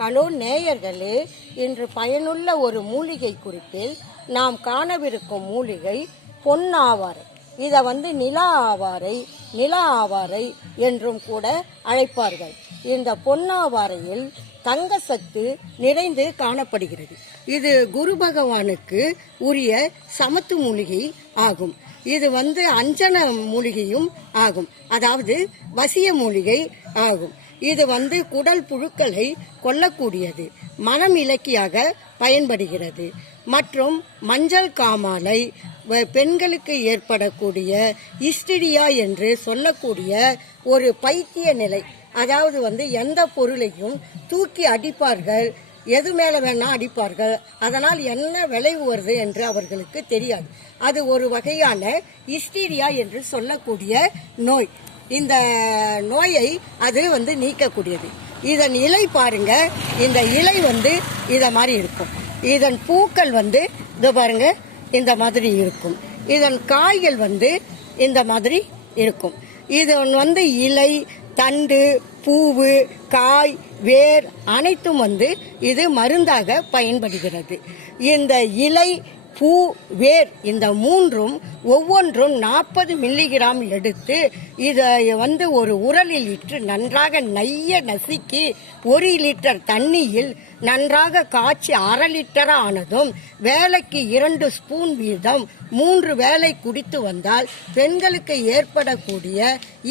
Hello நேயர்களே இன்று பயனுள்ள ஒரு மூலிகை குறிப்பில் நாம் காணவிருக்கும் மூலிகை பொன்னாவாரை. இதை வந்து நிலா ஆவாரை நிலா ஆவாரை என்றும் கூட அழைப்பார்கள். இந்த பொன்னாவாரையில் தங்க சத்து நிறைந்து காணப்படுகிறது. இது குரு பகவானுக்கு உரிய சமத்து மூலிகை ஆகும். இது வந்து அஞ்சன மூலிகையும் ஆகும். அதாவது வசிய மூலிகை ஆகும். இது வந்து குடல் புழுக்களை கொல்லக்கூடியது. மனம் இலக்கியாக பயன்படுகிறது. மற்றும் மஞ்சள் காமாலை வ- பெண்களுக்கு ஏற்படக்கூடிய இஸ்டிடியா என்று சொல்லக்கூடிய ஒரு பைத்திய நிலை. அதாவது வந்து எந்த பொருளையும் தூக்கி அடிப்பார்கள் எது மேலே வேணா அடிப்பார்கள் அதனால் என்ன விளைவு வருது என்று அவர்களுக்கு தெரியாது. அது ஒரு வகையான இஸ்டீரியா என்று சொல்லக்கூடிய நோய். இந்த நோயை அது வந்து நீக்கக்கூடியது. இதன் இலை பாருங்க. இந்த இலை வந்து இத மாதிரி இருக்கும். இதன் பூக்கள் வந்து இது பாருங்க இந்த மாதிரி இருக்கும். இதன் காய்கள் வந்து இந்த மாதிரி இருக்கும். இது வந்து இலை தண்டு பூவு காய் வேர் அனைத்தும் வந்து இது மருந்தாக பயன்படுகிறது. இந்த இலை பூ வேர் இந்த மூன்றும் ஒவ்வொன்றும் நாற்பது மில்லிகிராம் எடுத்து இதை வந்து ஒரு உரலில் இட்டு நன்றாக நைய நசுக்கி ஒரு லிட்டர் தண்ணியில் நன்றாக காய்ச்சி அரை லிட்டர் ஆனதும் வேலைக்கு இரண்டு ஸ்பூன் வீதம் மூன்று வேலை குடித்து வந்தால் பெண்களுக்கு ஏற்படக்கூடிய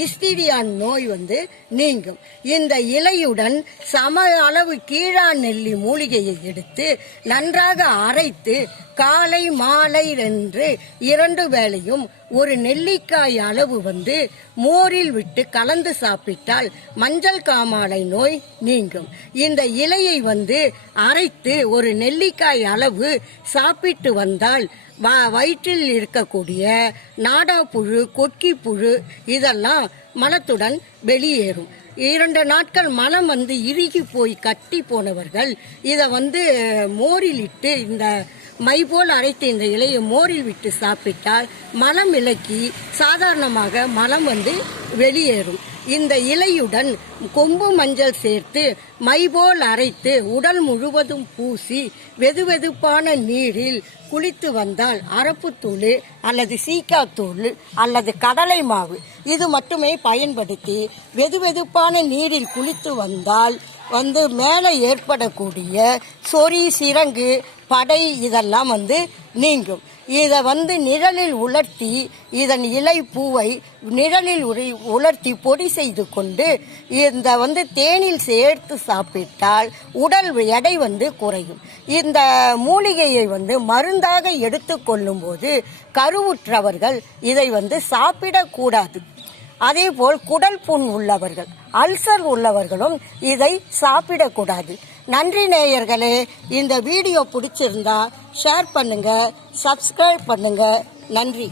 இஸ்திரியான் நோய் வந்து நீங்கும். இந்த இலையுடன் சம அளவு கீழா நெல்லி மூலிகையை எடுத்து நன்றாக அரைத்து காலை மாலை என்று இரண்டு வேளையும் ஒரு நெல்லிக்காய் அளவு வந்து மோரில் விட்டு கலந்து சாப்பிட்டால் மஞ்சள் காமாலை நோய் நீங்கும். இந்த இலையை வந்து அரைத்து ஒரு நெல்லிக்காய் அளவு சாப்பிட்டு வந்தால் வ- வயிற்றில் இருக்கக்கூடிய நாடாப்புழு கொக்கி புழு இதெல்லாம் மனத்துடன் வெளியேறும். இரண்டு நாட்கள் மலம் வந்து இறுகி போய் கட்டி போனவர்கள் இதை வந்து மோரில் இட்டு இந்த மை போல் அரைத்து இந்த இலையை மோரில் விட்டு சாப்பிட்டால் மலம் இலக்கி சாதாரணமாக மலம் வந்து வெளியேறும். இந்த இலையுடன் கொம்பு மஞ்சள் சேர்த்து மை போல் அரைத்து உடல் முழுவதும் பூசி வெதுவெதுப்பான நீரில் குளித்து வந்தால் அரப்புத்தூள் அல்லது சீக்காத்தூள் அல்லது கடலை மாவு. இது மட்டுமே பயன்படுத்தி வெதுவெதுப்பான நீரில் குளித்து வந்தால் வந்து மேலே ஏற்படக்கூடிய சொறி சிறங்கு படை இதெல்லாம் வந்து நீங்கும். இதை வந்து நிழலில் உலர்த்தி இதன் இலை பூவை நிழலில் உரி உலர்த்தி பொடி செய்து கொண்டு இந்த வந்து தேனில் சேர்த்து சாப்பிட்டால் உடல் எடை வந்து குறையும். இந்த மூலிகையை வந்து மருந்தாக எடுத்துக்கொள்ளும் போது கருவுற்றவர்கள் இதை வந்து சாப்பிடக்கூடாது. அதேபோல் குடல் புண் உள்ளவர்கள் அல்சர் உள்ளவர்களும் இதை சாப்பிடக்கூடாது. நன்றி நேயர்களே இந்த வீடியோ பிடிச்சிருந்தா ஷேர் பண்ணுங்க சப்ஸ்கிரைப் பண்ணுங்க. நன்றி.